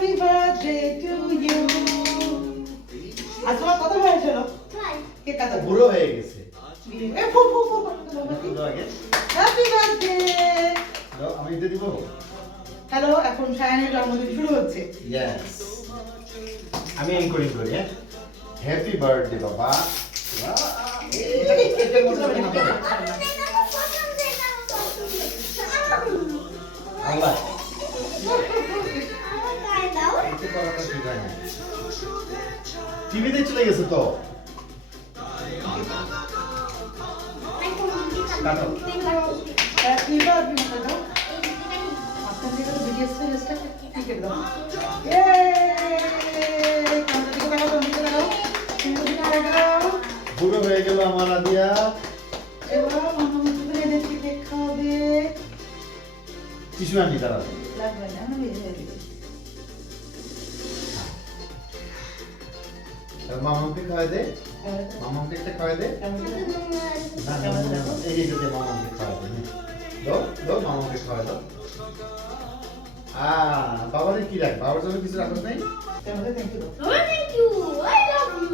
Happy birthday to you. আজ তোমার কত বয়স হলো? কে কাটা? বুড়ো হয়ে গেছে। এ ফু ফু ফু একটু আগে। Happy birthday. দাও, আমি এটা দিব। হ্যালো, এখন সায়ানের জন্মদিন শুরু হচ্ছে। ইয়েস। আমি এনকোডিং করি, হ্যাঁ। হ্যাপি বার্থডে বাবা। এটা মনে হবে না। আল্লাহ। এটা করাটা ঠিক হয় না। টিভিতে চলে গেছে তো। কাটো। হ্যাপি বার্থডে দাও। আপনার দিকে তো ভিডিও স্টাইলটা ঠিক করে দাও। ইয়ে! ক্যামেরা দিকে লাগাও, দিকে লাগাও। দিকে লাগাও। বুড়ো হয়ে গেল আমার আদিয়া। এবার মামা মুখে দেখি দেখাবে। টিস্যু আনি দাঁড়া। লাগবে না, আমি ভেজে দিই। মামাকে খাওয়াই দে। মামাকে একটা খাওয়াই দে। না না না, এই যে দে মামাকে খাওয়াই দে। দাও দাও মামাকে খাওয়াই দাও। বাবারে কি রাখ? বাবার জন্য কিছু রাখছ নাই? Camera thank you. Oh, thank you. I love you.